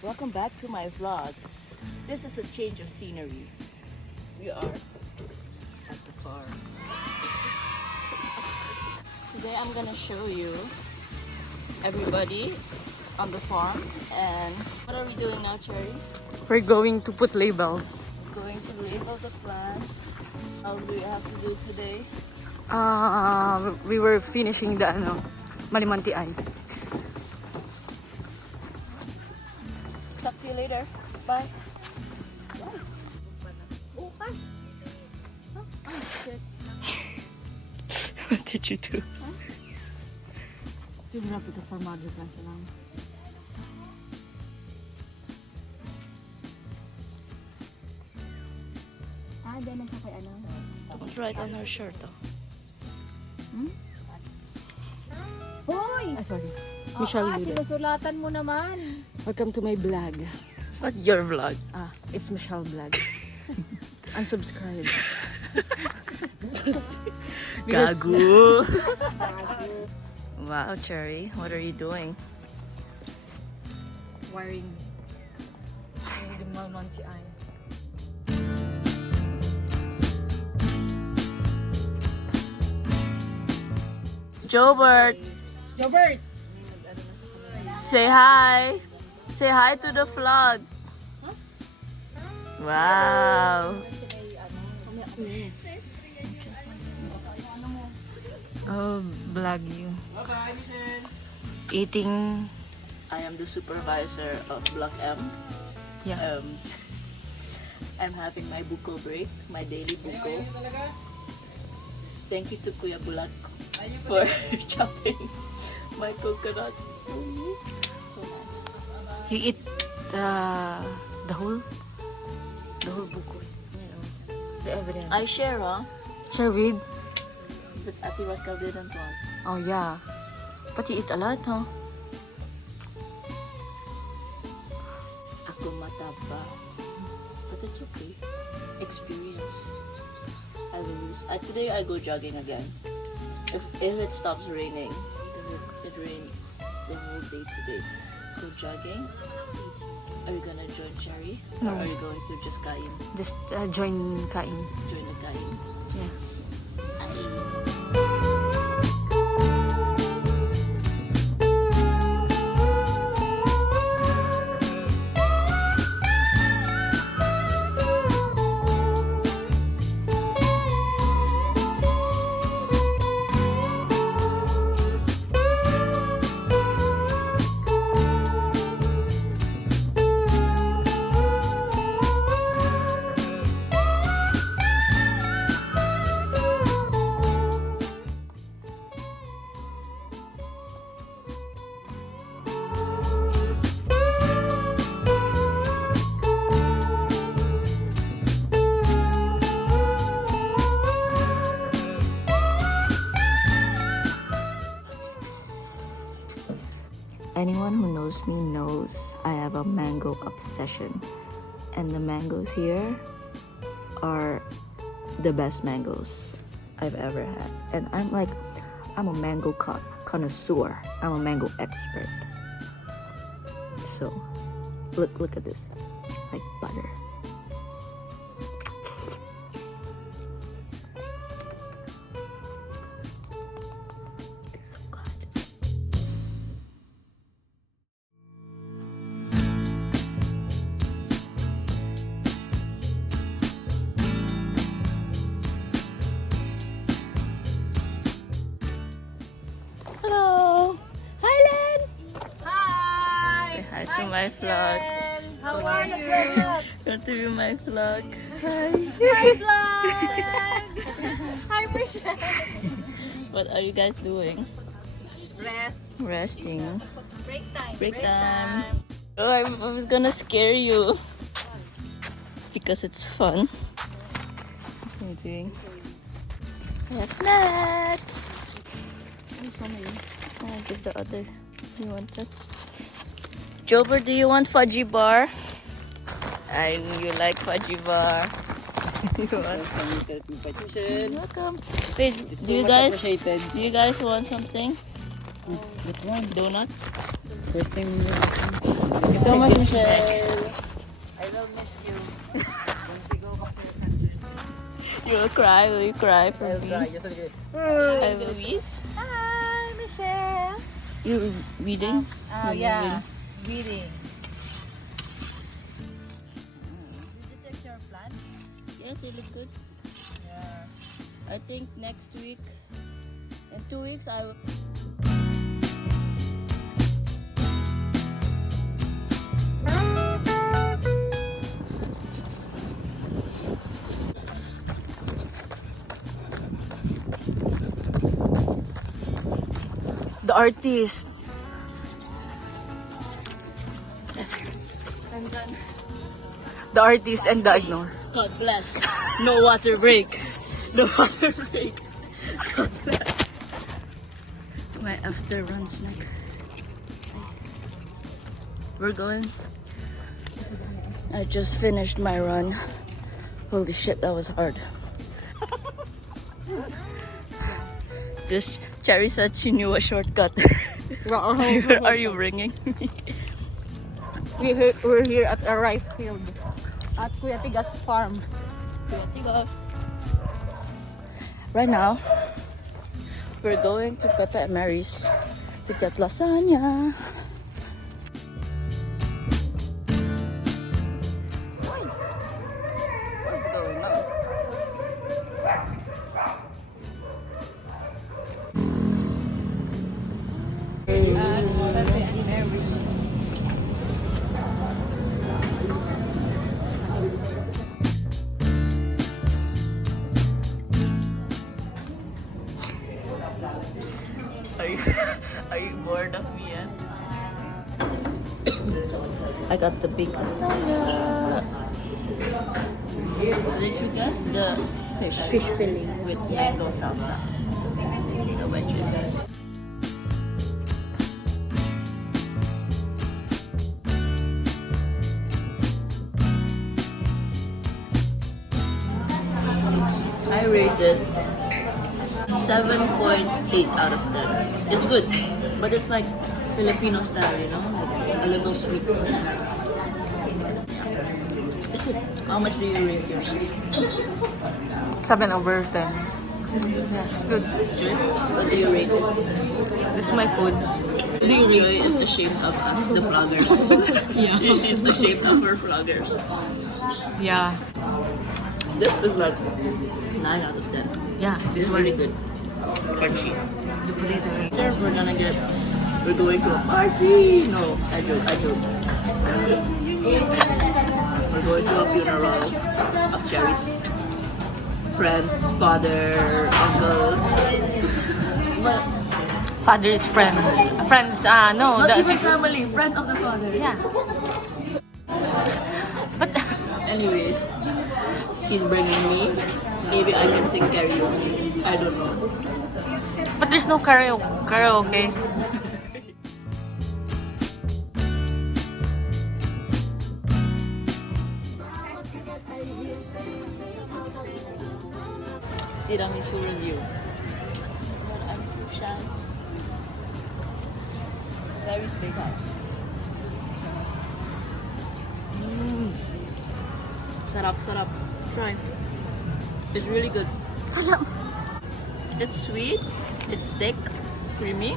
Welcome back to my vlog. This is a change of scenery. We are at the farm. Today I'm gonna show you everybody on the farm. And what are we doing now, Cherry? We're going to put label. We're going to label the plant. How do we have to do today? We were finishing the Malimanti Eye. Talk to you later. Bye. Oh, hi. Oh, shit. What did you do? Siguro pito formado lang sila. Dahil nang kay ano? Don't write on her shirt. Hoy! Sorry. Michelle Lude. Sinusulatan mo naman. Welcome to my vlog. It's not your vlog. It's Michelle vlog. Unsubscribe. Gago. Wow, Cherry. What are you doing? Wiring. The Malmonte Eye. Jobert. Jobert! Say hi. Say hi to the vlog. Wow. Oh, vlog you. Eating. I am the supervisor of Block M. Yeah. I'm having my buko break, my daily buko. Thank you to Kuya Bulat for chopping my coconut. You eat the whole buko. The evidence. I share, huh? Share with. But Ate Raquel didn't want. Oh yeah. But you eat a lot, huh? Ako mataba. But it's okay. Experience. I will lose. Today I go jogging again. If it stops raining, if it rains the whole day today, go jogging. Are you gonna join Cherry? No. Or are you going to just kain? Just join kain. Join the kain. Yeah. Anyone who knows me knows I have a mango obsession, and the mangoes here are the best mangoes I've ever had. And I'm a mango connoisseur. I'm a mango expert. So look at this, like butter. It's so good. Hello! Hi, Len! Hi! Say hi to my vlog. How are you? Going to be my vlog. Hi! Hi, vlog! Hi, Michelle! What are you guys doing? Rest. Resting. Break time. Break time. Oh, I was gonna scare you. Because it's fun. What are you doing? Have snack! Oh, so many. I'll give the other. You want that? Jober, do you want fudgy bar? I knew you like fudgy bar. You want? Welcome. Welcome. Wait, do you guys want something? Lucban. Donut? First time mo. Thank you so much, Michelle. I will miss you. You will cry? Will you cry for me? Just a bit. I will read. Hi, Michelle. You're reading? Yeah, reading. Did you check your plan? Yes, they look good. Yeah. I think next week, in 2 weeks, I will. The artist. And then, The artist and the ignore. God bless. No water break. No water break. God bless. My after run snack. We're going. I just finished my run. Holy shit, that was hard. Just Cherry said she knew a shortcut. Are you bringing me? We're here at a rice field at Kuya Tigas farm. Right now, we're going to Pepe and Mary's to get lasagna. What's going on? Are you bored of me yet? I got the big lasagna. What did you get? The fish filling with mango salsa. Potato wedges. I rated 7.8 out of 10. It's good, but it's like Filipino style, you know, like a little sweet. It's good. How much do you rate yours? 7/10. Yeah, it's good. Joy, what do you rate it? This is my food. Do you rate Joy is the shape of us, the vloggers. Yeah, she's the shape of her vloggers. Yeah. This is like 9 out of 10. Yeah, This is really good. Crunchy. the potato. Later, we're going to a party. No, I joke. We're going to a funeral of Cherry's friend's father, uncle. But Father is friend. Friends, no. not even family, friend of the father. Yeah. But Anyways, she's bringing me. Maybe I can sing karaoke. I don't know. there's no karaoke. Tiramisu review. I'm so shy. Very big house. Sarap. Try. It's really good. Salam. It's sweet. It's thick, creamy.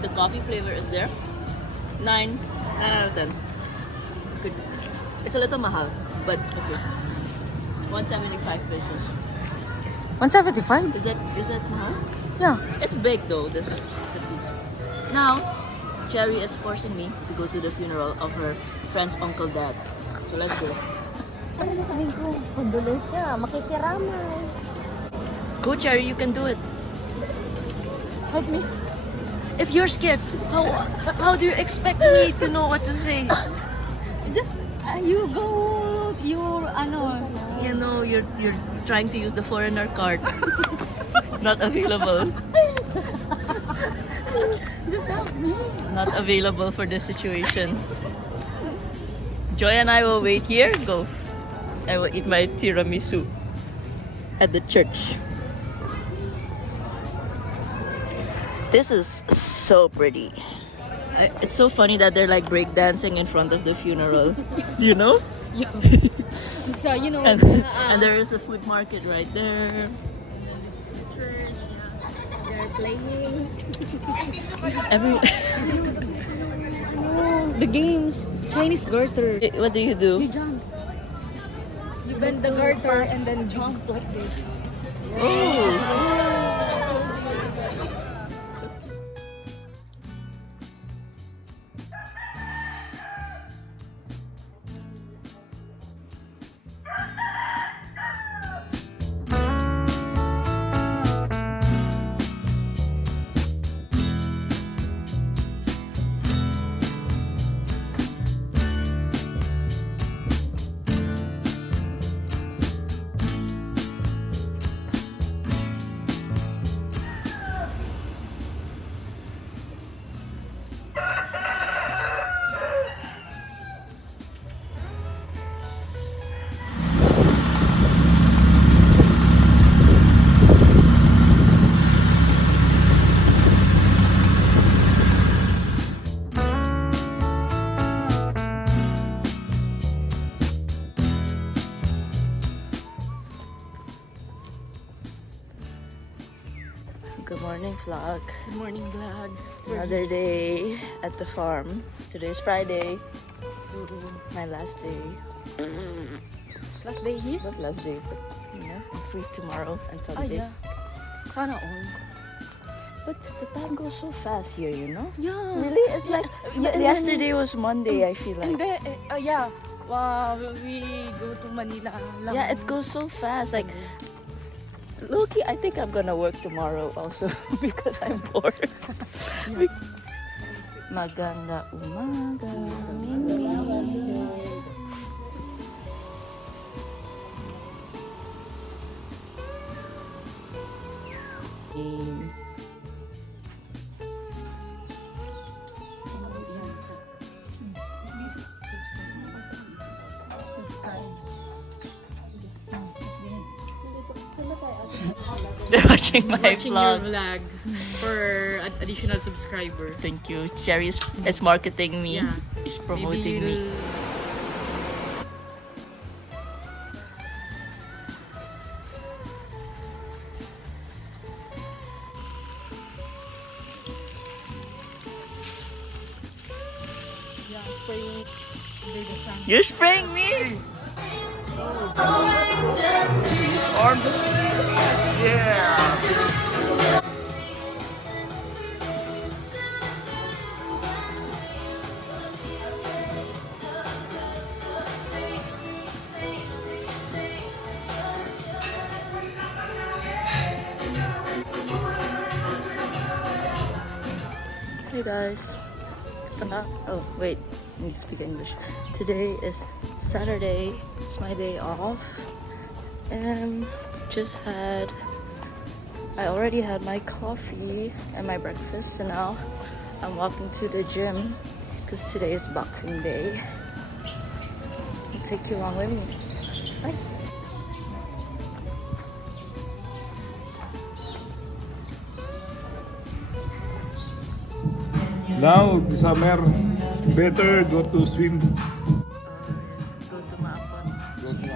The coffee flavor is there. 9 out of 10. Good. It's a little mahal, but okay. 175 pesos. 175? Is that mahal? Yeah. It's big though. This is the piece. Now, Cherry is forcing me to go to the funeral of her friend's uncle dad. So let's go. Ano sasabihin ko? Condolence ka, makikiramay. Go, Cherry. You can do it. Help me. If you're scared, how do you expect me to know what to say? Just, you go, You're trying to use the foreigner card. Not available. just help me. Not available for this situation. Joy and I will wait here. Go. I will eat my tiramisu at the church. This is so pretty. It's so funny that they're like breakdancing in front of the funeral. Do you know? So, you know, And there is a food market right there. they're playing. Every Oh, the games. Chinese garter. what do you do? You jump. You bend the garter and then jump like this. Oh. Good morning, vlog. Good morning, vlog. Another day at the farm. Today's Friday. My last day. Last day here? Not last day, but I'm free tomorrow and Ah, Sunday. yeah. Sana all. But the time goes so fast here, you know? Yeah. Really? It's like yesterday was Monday, I feel And like. then, yeah. Wow, we go to Manila. Lang. Yeah, it goes so fast. Like, Loki, I think I'm gonna work tomorrow also because I'm bored. Maganda umaga, Mimi. They're watching my Watching your vlog. vlog for an additional subscriber. Thank you. Cherry is marketing me. Yeah. She's promoting me. You're spraying me? These arms. Yeah. Hey guys. Oh wait, I need to speak English. Today is Saturday. It's my day off, and I already had my coffee and my breakfast, so now I'm walking to the gym because today is Boxing Day. I'll take you along with me. Bye. Now, the summer, better go to swim. Yes, go to Mapon. Go to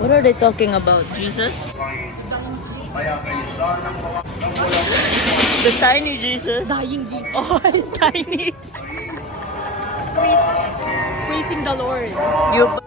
What are they talking about? Jesus? The tiny Jesus? Dying Jesus. Oh, tiny. Praising the Lord. You.